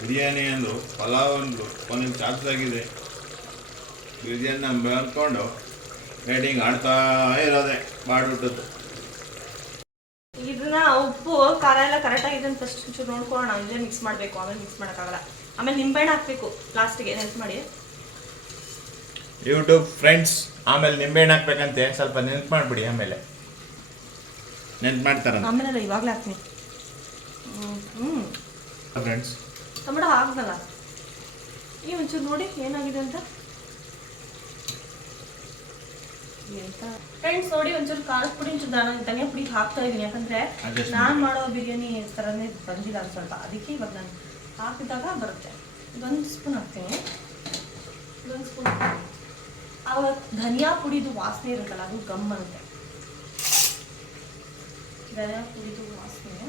ಬಿರಿಯಾನಿ ಅಂದು ಪಲಾವ್ ಅಂದು ಒಂದೊಂದು ಚಾಪ್ಸ್ ಆಗಿದೆ. ಬಿರಿಯಾನಿ ಅಂದ್ಕೊಂಡು ರೇಟಿಂಗ್ ಆಡ್ತಾ ಇರೋದೆ ಮಾಡಿಬಿಟ್ಟದ್ದು. ಇದನ್ನ ಉಪ್ಪು ಖಾರ ಎಲ್ಲ ಕರೆಕ್ಟ್ ಆಗಿದೆ ಅಂತ ಫಸ್ಟ್ ಒಂಚೂರು ನೋಡ್ಕೊಳ್ಳೋಣ. ಇಲ್ಲೇ ಮಿಕ್ಸ್ ಮಾಡಬೇಕು, ಆಮೇಲೆ ಮಿಕ್ಸ್ ಮಾಡೋಕ್ಕಾಗಲ್ಲ. ಆಮೇಲೆ ನಿಂಬೆಹಣ್ಣು ಹಾಕಬೇಕು ಲಾಸ್ಟಿಗೆ, ನೆನ್ಪು ಮಾಡಿ. ಯೂಟ್ಯೂಬ್ ಫ್ರೆಂಡ್ಸ್, ಆಮೇಲೆ ನಿಂಬೆಹಣ್ಣು ಹಾಕ್ಬೇಕಂತೆ, ಸ್ವಲ್ಪ ನೆನ್ಪು ಮಾಡಿಬಿಡಿ. ಆಮೇಲೆ ನೆನ್ಪು ಮಾಡ್ತಾರ ಆಮೇಲೆ ಇವಾಗಲೇ ಹಾಕ್ತೀನಿ. ಫ್ರೆಂಡ್ಸ್ ಟೊಮೆಟೊ ಹಾಕ್ದಲ್ಲ, ಈ ಒಂಚೂರು ನೋಡಿ ಏನಾಗಿದೆ ಅಂತ. ಫ್ರೆಂಡ್ಸ್ ನೋಡಿ, ಒಂಚೂರು ಖಾರದ ಪುಡಿ, ಒಂಚೂರು ಧನಿಯಾ ಪುಡಿ ಹಾಕ್ತಾ ಇದ್ದೀನಿ. ಯಾಕಂದ್ರೆ ನಾನು ಮಾಡೋ ಬಿರಿಯಾನಿ ಥರನೇ ಬಂದಿಲ್ಲ ಸ್ವಲ್ಪ, ಅದಕ್ಕೆ ಇವಾಗ ನಾನು ಹಾಕಿದಾಗ ಬರುತ್ತೆ. ಇದೊಂದು ಸ್ಪೂನ್ ಹಾಕ್ತೀನಿ, ಇದೊಂದು ಸ್ಪೂನ್ ಹಾಕ್ತೀನಿ. ಆವಾಗ ಧನಿಯಾ ಪುಡಿದು ವಾಸನೆ ಇರುತ್ತಲ್ಲ, ಅದು ಗಮ್ ಬರುತ್ತೆ. ಧನಿಯಾ ಪುಡಿದು ವಾಸನೆ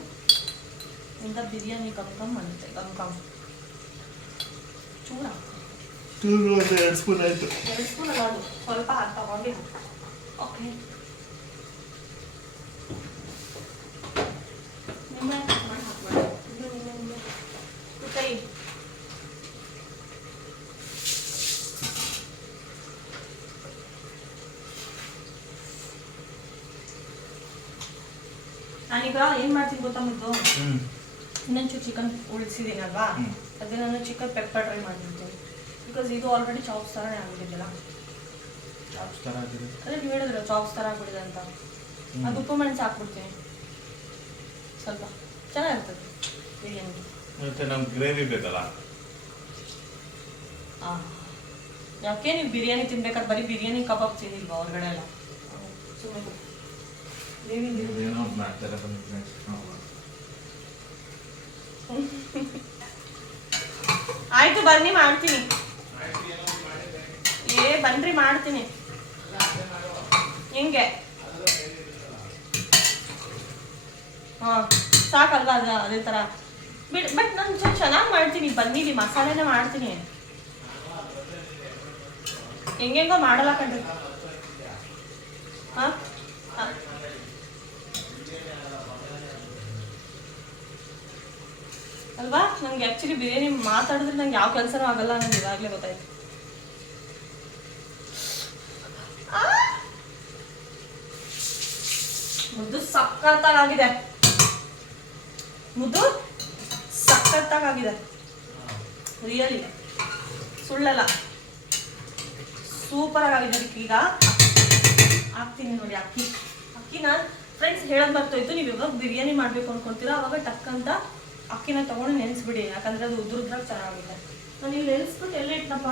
ಇಂದ ಬಿರಿಯಾನಿ ಗಮ್ ಅನ್ನುತ್ತೆ. ಗಮ್ ಚೂರ 2 ಸ್ಪೂನ್ ಆಯಿತು. 2 ಸ್ಪೂನ್ ಅಲ್ಲ, ಸ್ವಲ್ಪ ತಗೊಂಡು ಓಕೆ. ನಿಂಬೆ ಮಾಡಿ ಹಾಕ್ಬೇಡ, ನಿಂಬೆ ಕೈ. ನಾನೀಗ ಏನು ಮಾಡ್ತೀನಿ ಗೊತ್ತಾ ಮುದ್ದು, ಇನ್ನೊಂಚೂರು ಚಿಕನ್ ಉಳಿಸಿದ್ದೀನಲ್ವಾ, ಅದೇ ನಾನು ಚಿಕನ್ ಪೆಪ್ಪರ್ ಡ್ರೈ ಮಾಡಿರ್ತೀನಿ. ಬಿಕಾಸ್ ಇದು ಆಲ್ರೆಡಿ ಚಾಪ್ಸ್ ಥರನೇ ಆಗಿಬಿಟ್ಟಿದ್ದಲ್ಲ. ಅದೇ ನೀವು ಹೇಳಿದ್ರೆ ಚಾಪ್ಸ್ ಥರ ಆಗ್ಬಿಟ್ಟಿದೆ ಅಂತ. ಅದು ಉಪ್ಪು ಮೆಣಸು ಹಾಕ್ಬಿಡ್ತೀನಿ ಸ್ವಲ್ಪ, ಚೆನ್ನಾಗಿರ್ತದೆ ಬಿರಿಯಾನಿ. ಮತ್ತೆ ನಮ್ಗೆ ಗ್ರೇವಿ ಬೇಕಲ್ಲ. ಯಾಕೆ ನೀವು ಬಿರಿಯಾನಿ ತಿನ್ಬೇಕಾದ್ರೆ ಬರೀ ಬಿರಿಯಾನಿ ಕಬಾಬ್ ತಿಂದಿಲ್ವಾ ಹೊರಗಡೆ ಎಲ್ಲ? ಸುಮ್ಮನೆ ಆಯ್ತು ಬನ್ನಿ ಮಾಡ್ತೀನಿ. ಬನ್ರಿ ಮಾಡ್ತೀನಿ. ಹೆಂಗೆ? ಸಾಕಲ್ವಾ ಅದೇ ಥರ ಬಟ್ ನಾನು ಚೆನ್ನಾಗಿ ಮಾಡ್ತೀನಿ. ಬನ್ನಿಲಿ ಮಸಾಲೆನೇ ಮಾಡ್ತೀನಿ, ಹೆಂಗೆಂಗೋ ಮಾಡಲ್ಲ ಕಣ್ರಿ. ಅಲ್ವಾ? ನಂಗೆ ಆ್ಯಕ್ಚುಲಿ ಬಿರಿಯಾನಿ ಮಾತಾಡಿದ್ರೆ ನಂಗೆ ಯಾವ ಕೆಲಸನೂ ಆಗಲ್ಲ, ನಂಗೆ ಇವಾಗಲೇ ಗೊತ್ತಾಯ್ತು. ಮುದ್ದು ಸಖತ್ತಾಗಿದೆ, ಮುದ್ದು ಸಖತ್ತಾಗಿದೆ, ರಿಯಲಿ ಸುಳ್ಳಲ್ಲ, ಸೂಪರ್ ಆಗಿದೆ. ಈಗ ಹಾಕ್ತೀನಿ ನೋಡಿ ಅಕ್ಕಿ. ನಾನು ಫ್ರೆಂಡ್ಸ್ ಹೇಳೋದು ಬರ್ತೋಯ್ತು, ನೀವು ಯಾವಾಗ ಬಿರಿಯಾನಿ ಮಾಡಬೇಕು ಅನ್ಕೊತೀರಾ ಅವಾಗ ಟಕ್ಕಂತ ಅಕ್ಕಿನ ತೊಗೊಂಡು ನೆನೆಸ್ಬಿಡಿ, ಯಾಕಂದರೆ ಅದು ಉದ್ರುದ್ರಾಗ ಚೆನ್ನಾಗಿದೆ. ನಾನು ಇಲ್ಲಿ ನೆನೆಸ್ಬಿಟ್ಟು ಎಲ್ಲ ಇಟ್ಟನಪ್ಪ.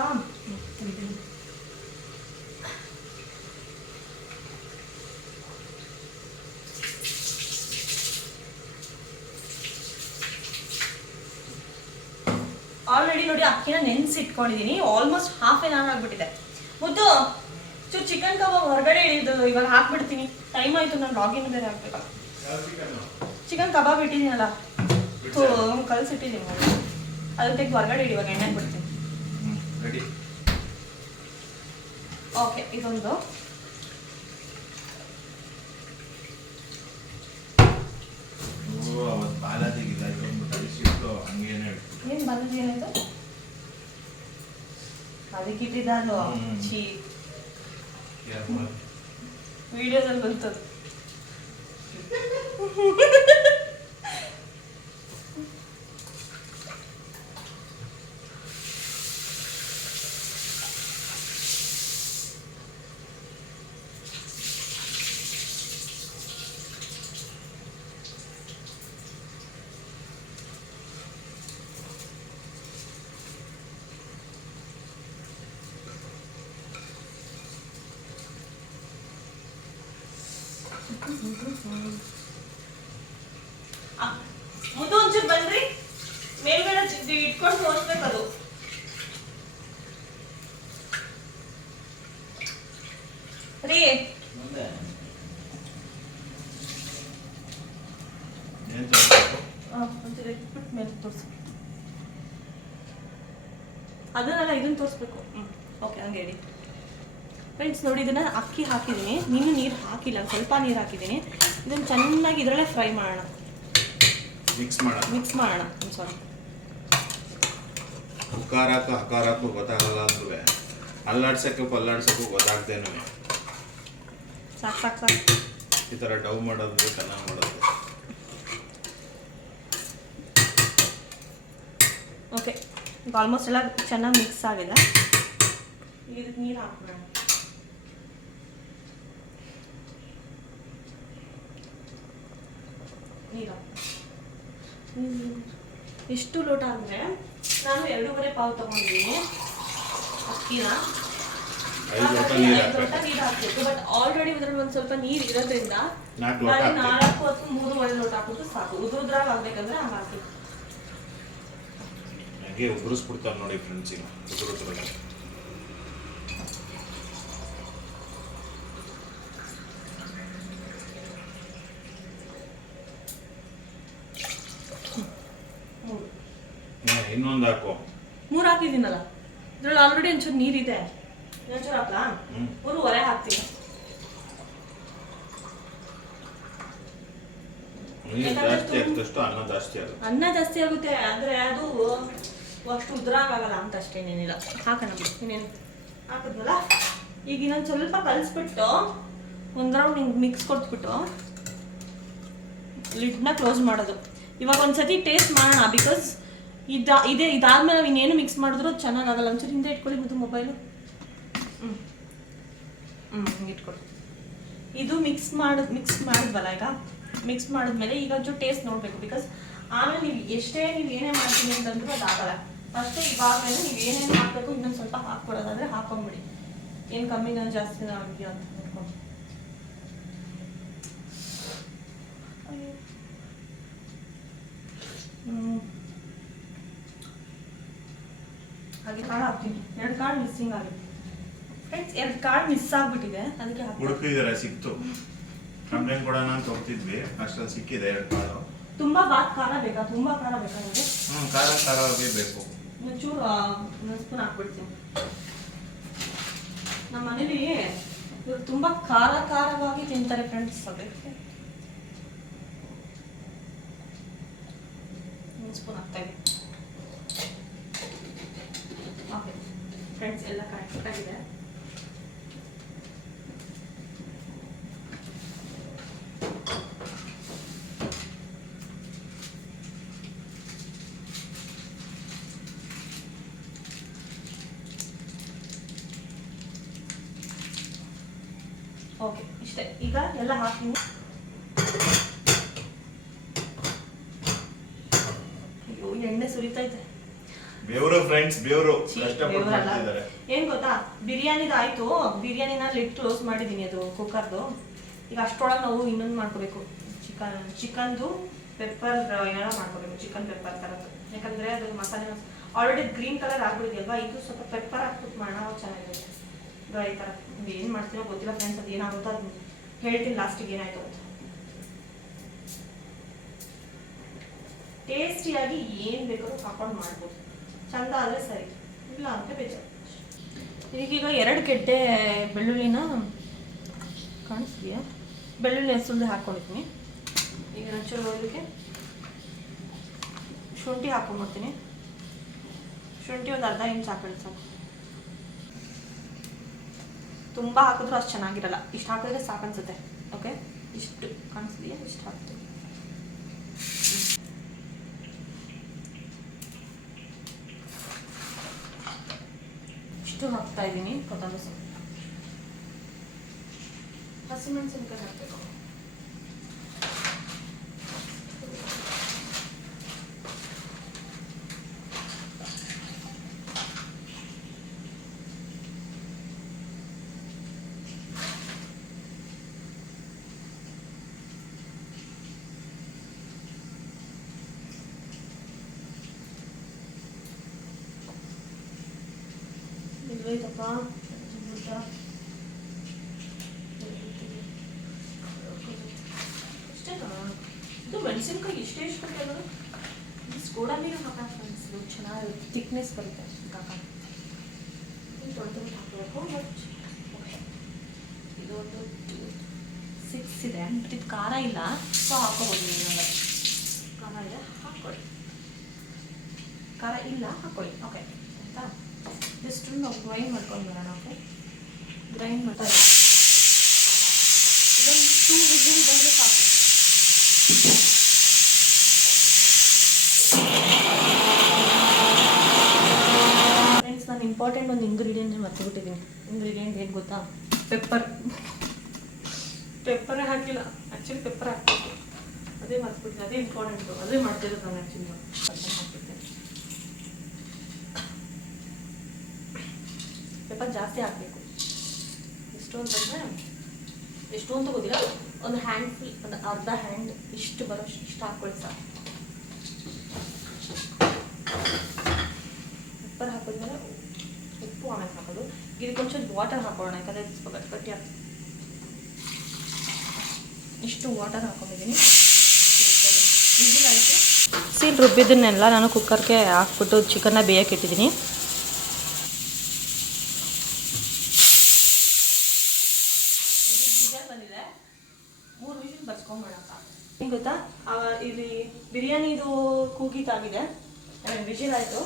ಆಲ್ರೆಡಿ ನೋಡಿ ಅಕ್ಕಿನ ನೆನೆಸಿ ಇಟ್ಕೊಂಡಿದ್ದೀನಿ. ಆಲ್ಮೋಸ್ಟ್ ಹಾಫ್ ಆನ್ ಅವರ್ ಆಗ್ಬಿಟ್ಟಿದೆ. ಮುದ್ದು ಚೂರು ಚಿಕನ್ ಕಬಾಬ್ ಹೊರಗಡೆ ಇಳಿದು ಇವಾಗ ಹಾಕ್ಬಿಡ್ತೀನಿ. ಟೈಮ್ ಆಯಿತು, ನಾನು ಲಾಗಿನ್ ಬೇರೆ ಹಾಕ್ಬೇಕಲ್ಲ. ಚಿಕನ್ ಕಬಾಬ್ ಇಟ್ಟಿದ್ದೀನಲ್ಲ, ಕಲಸಿಟ್ಟಿದ್ದೀನಿ, ಅದು ತೆಗೆದು ಹೊರಗಡೆ ಇಡಿ. ಇವಾಗ ಎಣ್ಣೆ ಬಿಡ್ತೀನಿ. ಓಕೆ, ಇದೊಂದು ಏನು ಬಾಲಾಜಿ ಏನಾಯ್ತು ಅದಕ್ಕೆ ಇಟ್ಟಿದ್ದ ಅದು ಚೀ ವಿಡಿಯೋದಲ್ಲಿ ಬಂತದ್ದು. ಮುದ್ದು ಒಂಚೂರು ಬನ್ರಿ, ಮೇಲ್ಗಡೆ ಇಟ್ಕೊಂಡು ತೋರಿಸ್ಬೇಕು ಅದು. ರೀ ಒಂಚೂರು ಇಟ್ಬಿಟ್ಟು ಮೇಲೆ ತೋರಿಸಿ. ಅದನ್ನೆಲ್ಲ ಇದನ್ನು ತೋರಿಸ್ಬೇಕು. ಓಕೆ, ಹಂಗೆ ಹೇಳಿ ಫ್ರೆಂಡ್ಸ್. ನೋಡಿ, ಇದನ್ನು ಅಕ್ಕಿ ಹಾಕಿದ್ದೀನಿ, ನೀನು ನೀರು ಹಾಕಿಲ್ಲ, ಸ್ವಲ್ಪ ನೀರು ಹಾಕಿದ್ದೀನಿ. ಇದನ್ನು ಚೆನ್ನಾಗಿ ಇದರಲ್ಲೇ ಫ್ರೈ ಮಾಡೋಣ, ಮಿಕ್ಸ್ ಮಾಡೋಣ. ಸಾರಿ, ಉಕಾರಕ್ಕೂ ಹಕಾರಕ್ಕೂ ಗೊತ್ತಾಗಲ್ಲ ಅಂದ್ರೆ ಅಲ್ಲಾಡ್ಸಕ್ಕೂ ಪಲ್ಲಾಡ್ಸಕ್ಕೂ ಗೊತ್ತಾಗ್ದೇನು. ಸಾಕು. ಈ ಥರ ಡವ್ ಮಾಡೋದು ಚೆನ್ನಾಗಿ ಮಾಡೋದು. ಓಕೆ, ಈಗ ಆಲ್ಮೋಸ್ಟ್ ಎಲ್ಲ ಚೆನ್ನಾಗಿ ಮಿಕ್ಸ್ ಆಗಿದೆ. ಇದಕ್ಕೆ ನೀರು ಹಾಕೋಣ. ನೀರು ಎಷ್ಟು ಲೋಟ ಅಂದರೆ ನಾನು 2.5 ಪಾವು ತೊಗೊಂಡಿದ್ದೀನಿ ಅಕ್ಕಿನ. 5 ಲೋಟ ನೀರು ಹಾಕಬೇಕು. ಬಟ್ ಆಲ್ರೆಡಿ ಇದರಲ್ಲಿ ಒಂದು ಸ್ವಲ್ಪ ನೀರು ಇರೋದ್ರಿಂದ 4 ಲೋಟ 4 ಅಥವಾ 3.5 ಲೋಟ ಹಾಕಿದ್ರು ಸಾಕು. ಉದುರುದ್ರಾಗ ಆಗ್ಬೇಕಂದ್ರೆ ಹಂಗೆ ಹಾಕ್ಬೇಕು. ಹಾಗೆ ಉದುರಿಸ್ಬಿಡ್ತಾರೆ ನೋಡಿ ಫ್ರೆಂಡ್ಸ್, ಈಗ ಉದುರುದ್ರಾಗ. ಇನ್ನೊಂದು ಹಾಕು. 3 ಹಾಕಿದ್ದೀನಲ್ಲ, ಇದ್ರಲ್ಲಿ ಆಲ್ರೆಡಿ ಒಂಚೂರು ನೀರಿದೆ. ಒಂಚೂರು ಹಾಕ್ಲಾ? 3.5 ಹಾಕ್ತೀನಿ. ನೀರು ಜಾಸ್ತಿ ಆಗ್ತಷ್ಟು ಅನ್ನ ಜಾಸ್ತಿ ಆಗುತ್ತೆ. ಅನ್ನ ಜಾಸ್ತಿ ಆಗುತ್ತೆ, ಆದರೆ ಅದು ಅಷ್ಟು ಉದ್ರಾಗಲ್ಲ ಅಂತ ಅಷ್ಟೇನೇನಿಲ್ಲ. ಹಾಕೋಣ ಬಿಡಿ, ಇನ್ನೇನು ಹಾಕಿದ್ವಲ್ಲ. ಈಗ ಇನ್ನೊಂದು ಸ್ವಲ್ಪ ಕಲಿಸ್ಬಿಟ್ಟು ಒಂದು ರೌಂಡ್ ಹಿಂಗೆ ಮಿಕ್ಸ್ ಕೊಟ್ಬಿಟ್ಟು ಲಿಡ್ನ ಕ್ಲೋಸ್ ಮಾಡೋದು. ಇವಾಗ ಒಂದ್ಸತಿ ಟೇಸ್ಟ್ ಮಾಡೋಣ, ಬಿಕಾಸ್ ಇದಾದ್ಮೇಲೆ ನಾವು ಇನ್ನೇನು ಮಿಕ್ಸ್ ಮಾಡಿದ್ರು ಚೆನ್ನಾಗಾಗಲ್ಲ. ಒಂಚೂರು ಹಿಂದೆ ಇಟ್ಕೊಳ್ಳಿ ಮತ್ತು ಮೊಬೈಲು. ಹಿಂಗೆ ಇಟ್ಕೊಳ್ಳಿ. ಇದು ಮಿಕ್ಸ್ ಮಾಡಿದ್ವಲ್ಲ, ಈಗ ಮಿಕ್ಸ್ ಮಾಡಿದ್ಮೇಲೆ ಈಗ ಒಂಚೂರು ಟೇಸ್ಟ್ ನೋಡಬೇಕು. ಬಿಕಾಸ್ ಆಮೇಲೆ ನೀವು ಏನೇ ಮಾಡ್ತೀನಿ ಅಂತಂದ್ರೂ ಅದಾಗಲ್ಲ. ಫಸ್ಟೇ ಇವಾಗಲೇ ನೀವು ಏನೇನು ಹಾಕಬೇಕು ಇನ್ನೊಂದು ಸ್ವಲ್ಪ ಹಾಕ್ಕೊಡೋದಾದ್ರೆ ಹಾಕೊಂಡ್ಬಿಡಿ. ಏನು ಕಮ್ಮಿನ ಜಾಸ್ತಿನ ಆಗಿದೆಯೋ ಅಂತ ನೋಡ್ಕೊಂಡು. ಹಾಗೆ ಕಾಳು ಹಾಕ್ತೀನಿ. 2 ಕಾಳು ಮಿಸ್ಸಿಂಗ್ ಆಗಿದೆ ಫ್ರೆಂಡ್ಸ್. 2 ಕಾಳು ಮಿಸ್ ಆಗಿಬಿಟ್ಟಿದೆ, ಅದಕ್ಕೆ ಹುಡುಕಿದ್ದಾರೆ, ಸಿಕ್ತು. ಕಂಪ್ಲೇಂಟ್ ಕೊಡೋಣ ಅಂತ ಹೋಗ್ತಿದ್ವಿ, ಅಷ್ಟರಲ್ಲಿ ಸಿಕ್ಕಿದೆ 2 ಕಾಳು. ತುಂಬಾ ಖಾರ ಬೇಕಾ? ತುಂಬಾ ಖಾರ ಬೇಕಾ ನಿಮಗೆ? ಖಾರವೇ ಬೇಕು. ಒಂಚೂರು 1 ಸ್ಪೂನ್ ಹಾಕ್ಬಿಡ್ತೀನಿ. ನಮ್ಮ ಮನೇಲಿ ಇವರು ತುಂಬಾ ಖಾರವಾಗಿ ತಿಂತಾರೆ ಫ್ರೆಂಡ್ಸ್. ಅದಕ್ಕೆ 1 ಸ್ಪೂನ್ ಹಾಕ್ತಾ ಇದ್ದೀನಿ. ಓಕೆ ಫ್ರೆಂಡ್ಸ್, ಎಲ್ಲ ಕರೆಕ್ಟಾಗಿದೆ. ಓಕೆ, ಇಷ್ಟೇ. ಈಗ ಎಲ್ಲ ಹಾಕ್ತೀನಿ. ಅಯ್ಯೋ, ಎಣ್ಣೆ ಸುರಿತೈತೆ. ಬೇವರು ಫ್ರೆಂಡ್ಸ್, ಬೇವರು ಕಷ್ಟಪಟ್ಟು ಮಾಡ್ತಿದ್ದಾರೆ. ಏನ್ ಗೊತ್ತಾ, ಬಿರಿಯಾನಿದಾಯ್ತು. ಬಿರಿಯಾನಿನ ಲಿಡ್ ಕ್ಲೋಸ್ ಮಾಡಿದ್ದೀನಿ, ಅದು ಕುಕ್ಕರ್ದು. ಈಗ ಅಷ್ಟೊಳಗೆ ನಾವು ಇನ್ನೊಂದು ಮಾಡ್ಕೋಬೇಕು, ಚಿಕನ್ದು ಪೆಪ್ಪರ್ ಏನಾರ ಮಾಡ್ಕೋಬೇಕು, ಚಿಕನ್ ಪೆಪ್ಪರ್ ಥರದ್ದು. ಯಾಕಂದರೆ ಅದು ಮಸಾಲೆ ಆಲ್ರೆಡಿ ಗ್ರೀನ್ ಕಲರ್ ಆಗ್ಬಿಡಿದೆಯಲ್ವಾ, ಇದು ಸ್ವಲ್ಪ ಪೆಪ್ಪರ್ ಹಾಕ್ಬಿಟ್ಟು ಮಾಡೋಣ, ಚೆನ್ನಾಗಿರುತ್ತೆ. ಈ ಥರ ಏನು ಮಾಡ್ತೀನೋ ಗೊತ್ತಿಲ್ಲ ಫ್ರೆಂಡ್ಸ್, ಅದು ಏನಾಗುತ್ತೋ ಅದು ಹೇಳ್ತೀನಿ ಲಾಸ್ಟಿಗೆ ಏನಾಯ್ತು ಅಂತ. ಟೇಸ್ಟಿಯಾಗಿ ಏನು ಬೇಕಾದ್ರೂ ಹಾಕೊಂಡು ಮಾಡ್ಬೋದು, ಚಂದ ಆದರೆ ಸರಿ, ಇಲ್ಲ ಅಂತ ಬೇಜಾರು. ಈಗೀಗ 2 ಗೆಡ್ಡೆ ಬೆಳ್ಳುಳ್ಳಿನ ಕಾಣಿಸ್ತೀಯಾ, ಬೆಳ್ಳುಳ್ಳಿ ಸುಲಿದು ಹಾಕ್ಕೊಂಡಿದ್ದೀನಿ. ಈಗ ಒಂಚೂರು ಅದಕ್ಕೆ ಶುಂಠಿ ಹಾಕೊಂಡ್ಬಿಡ್ತೀನಿ. ಶುಂಠಿ ಒಂದು ಅರ್ಧ ಇಂಚ್ ಹಾಕೊಳ್ಳಿ ಸಾಕು. ತುಂಬ ಹಾಕಿದ್ರು ಅಷ್ಟು ಚೆನ್ನಾಗಿರಲ್ಲ, ಇಷ್ಟು ಹಾಕಿದ್ರೆ ಸಾಕು ಅನ್ಸುತ್ತೆ. ಓಕೆ, ಇಷ್ಟು ಕಾಣಿಸ್ತೀಯಾ, ಇಷ್ಟು ಹಾಕ್ತೀನಿ. ಇಷ್ಟು ಹಾಕ್ತಾ ಇದ್ದೀನಿ. ಕೊತ್ತಂಬರಿ ಸೊಪ್ಪು, ಹಸಿಮೆಣಸಿನ್ಕಾಯಿ ಹಾಕಬೇಕು. ಗೊತ್ತಾಯ್ತಪ್ಪ ಅಷ್ಟೇನಾ ಇದು ಮೆಣಸಿನ್ಕಾಯಿ ಇಷ್ಟೇ ಇಷ್ಟು ಕೊಟ್ಟರು ಸೋಡಾ ನೀರು ಹಾಕೋಣ ಫ್ರೆಂಡ್ಸ್ ಇದು ಚೆನ್ನಾಗಿರುತ್ತೆ ಥಿಕ್ನೆಸ್ ಬರುತ್ತೆ ಹಾಕೋಣ ತೊಳೆದು ಹಾಕಬೇಕು ಓಕೆ ಇದು ಒಂದು 6 ಇದೆ ಇದು ಖಾರ ಇಲ್ಲ ಸೊ ಹಾಕೋಬೋದು ನೀವು ಖಾರ ಇದೆ ಹಾಕ್ಕೊಳ್ಳಿ ಖಾರ ಇಲ್ಲ ಹಾಕ್ಕೊಳ್ಳಿ ಓಕೆ ಆಯಿತಾ ಜಸ್ಟ್ ನಾವು ಗ್ರೈಂಡ್ ಮಾಡ್ಕೊಂಡು ಬರೋಣ ಓಕೆ ಗ್ರೈಂಡ್ ಮಾಡ್ತಾರೆ ಇದೊಂದು 2 ವಿಸಿಲ್ ಬಂದರೆ ಸಾಕು ಫ್ರೆಂಡ್ಸ್ ನಾನು ಇಂಪಾರ್ಟೆಂಟ್ ಒಂದು ಇಂಗ್ರೀಡಿಯೆಂಟ್ ಮರ್ತುಬಿಟ್ಟಿದ್ದೀನಿ ಇಂಗ್ರೀಡಿಯೆಂಟ್ ಏನು ಗೊತ್ತಾ ಪೆಪ್ಪರೇ ಹಾಕಿಲ್ಲ ಆ್ಯಕ್ಚುಲಿ ಪೆಪ್ಪರ್ ಹಾಕ್ಬೇಕು ಅದೇ ಮರ್ತ್ಬಿಟ್ಟಿದ್ದೆ ಅದೇ ಇಂಪಾರ್ಟೆಂಟು ಅದೇ ಮಾಡ್ತಿರೋದು ನಾನು ಆ್ಯಕ್ಚುಲಿ ಹಾಕ್ಬಿಟ್ಟೆ ಪೆಪ್ಪರ್ ಜಾಸ್ತಿ ಹಾಕಬೇಕು ಎಷ್ಟು ಅಂತಂದರೆ ಎಷ್ಟು ಅಂತ ಗೊತ್ತಿಲ್ಲ ಒಂದು ಹ್ಯಾಂಡ್ಫುಲ್ ಒಂದು ಅರ್ಧ ಹ್ಯಾಂಡ್ ಇಷ್ಟು ಬರೋ ಇಷ್ಟು ಹಾಕ್ಕೊಳ್ಳಿ ಸಾಕು ಪೆಪ್ಪರ್ ಹಾಕಿದ್ಮೇಲೆ ಉಪ್ಪು ಆಮೇಲೆ ಹಾಕೋದು ಇದಕ್ಕೊಂಚೂರು ವಾಟರ್ ಹಾಕೋಣ ಯಾಕಂದರೆ ಗಟ್ಟಿ ಆಗ್ತದೆ ಇಷ್ಟು ವಾಟರ್ ಹಾಕೊಂಡಿದ್ದೀನಿ ವಿಸಿಲ್ ಆಯಿತು ಸೀಲ್ ರುಬ್ಬಿದ್ದನ್ನೆಲ್ಲ ನಾನು ಕುಕ್ಕರ್ಗೆ ಹಾಕ್ಬಿಟ್ಟು ಚಿಕನ್ನ ಬೇಯಕ್ಕೆ ಇಟ್ಟಿದ್ದೀನಿ ಬಂದಿದೆ 3 ವಿಸಿಲ್ ಬರ್ಸ್ಕೊಂಡ್ಬಿಡೋಣ ಏನು ಗೊತ್ತಾ ಇಲ್ಲಿ ಬಿರಿಯಾನಿದು ಕೂಗಿತಾಗಿದೆ ವಿಸಿಲ್ ಆಯಿತು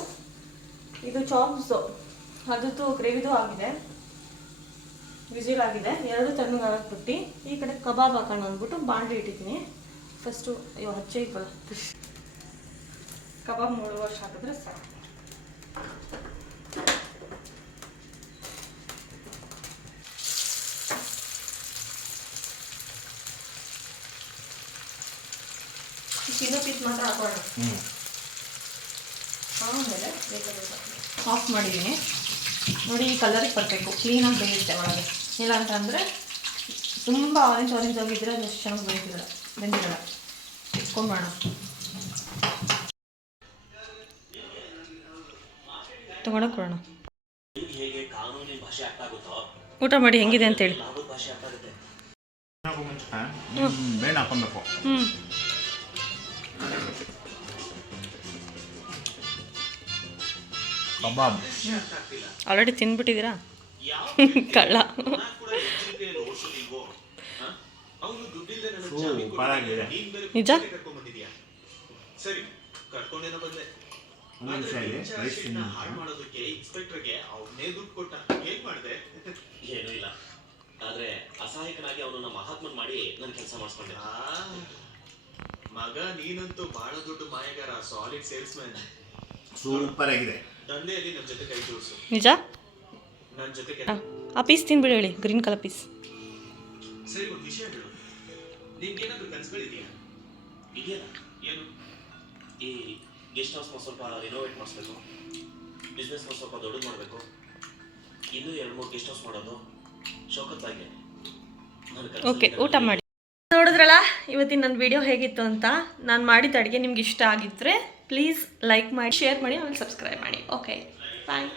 ಇದು ಚಾಪ್ಸು ಅದ್ರದ್ದು ಗ್ರೇವಿದು ಆಗಿದೆ ವಿಸಿಲ್ ಆಗಿದೆ ಎರಡು ತಣ್ಣಗೆ ಹಾಕ್ಬಿಟ್ಟು ಈ ಕಡೆ ಕಬಾಬ್ ಹಾಕೋಣ ಅಂದ್ಬಿಟ್ಟು ಬಾಂಡ್ಲಿ ಇಟ್ಟಿದ್ದೀನಿ ಫಸ್ಟು ಅಯ್ಯೋ ಹಚ್ಚೆ ಇಬ್ಬಲ್ಲ ಕಬಾಬ್ ನೋಡುವಷ್ಟು ಹಾಕಿದ್ರೆ ಸಾಕು ಚಿನ್ನ ಪೀಸ್ ಮಾತ್ರ ಹಾಕೋಣ ಆಮೇಲೆ ಆಫ್ ಮಾಡಿದ್ದೀನಿ ನೋಡಿ ಈ ಕಲರಿಗೆ ಬರಬೇಕು ಕ್ಲೀನಾಗಿ ಬೇಯುತ್ತೆ ಒಳಗೆ ಇಲ್ಲ ಅಂತಂದರೆ ತುಂಬ ಆರೆಂಜ್ ಆಗಿದ್ದರೆ ಅದು ಎಷ್ಟು ಚೆನ್ನಾಗಿ ಬೆಂದಿರಲ್ಲ ಇಟ್ಕೊಂಡ್ಬೇಡ ತಗೊಳಕ್ ಕೊಡೋಣ ಊಟ ಮಾಡಿ ಹೆಂಗಿದೆ ಅಂತೇಳಿ ಹಾಕೊಬೇಕು ಕಬಾಬ್ ಆಲ್ರೆಡಿ ತಿಂದ್ಬಿಟ್ಟಿದ್ದೀರಾ ಕಳ್ಳ ನಿಜ ಏನೂ ಇಲ್ಲ ಆದ್ರೆ ಅಸಹಾಯಕನಾಗಿ ಅವನನ್ನ ಮಹಾತ್ಮನ್ ಮಾಡಿ ನನ್ನ ಕೆಲಸ ಮಾಡಿಸ್ಕೊಂಡೆ ಮಗ ನೀನಂತೂ ಬಹಳ ದೊಡ್ಡ ಮಾಯಗಾರ ಸಾಲಿಡ್ ಸೇಲ್ಸ್ ಮ್ಯಾನ್ ಸೂಪರ್ ಆಗಿದೆ ದಂಧೆಯಲ್ಲಿ ನಮ್ಮ ಜೊತೆ ಕೈ ಜೋಡಿಸು ನಿಜ ನನ್ನ ಜೊತೆ ಆ ಪೀಸ್ ತಿನ್ಬಿಡಿ ಹೇಳಿ ಗ್ರೀನ್ ಕಲರ್ ಪೀಸ್ ಸರಿ ಒಂದು ವಿಷಯ ಹೇಳು ನಿನ್ಗೇನಾದ್ರೂ ಕನ್ಸುಗಳಿದೆಯಾ ಇದೆಯಲ್ಲ ಏನು ಈ ಗೆಸ್ಟ್ ಹೌಸ್ನ ಸ್ವಲ್ಪ ರಿನೋವೇಟ್ ಮಾಡಿಸ್ಬೇಕು ಬಿಸ್ನೆಸ್ನ ಸ್ವಲ್ಪ ದೊಡ್ಡದು ಮಾಡಬೇಕು ಇನ್ನೂ 2-3 ಗೆಸ್ಟ್ ಹೌಸ್ ಮಾಡೋದು ಶೌಕತ್ತಾಗಿ ಓಕೆ ಊಟ ಮಾಡಿ ನೋಡಿದ್ರಲ್ಲ ಇವತ್ತಿನ ನನ್ನ ವಿಡಿಯೋ ಹೇಗಿತ್ತು ಅಂತ ನಾನು ಮಾಡಿದ ಅಡುಗೆ ನಿಮ್ಗೆ ಇಷ್ಟ ಆಗಿದ್ದರೆ ಪ್ಲೀಸ್ ಲೈಕ್ ಮಾಡಿ ಶೇರ್ ಮಾಡಿ ಆಮೇಲೆ ಸಬ್ಸ್ಕ್ರೈಬ್ ಮಾಡಿ ಓಕೆ ಬಾಯ್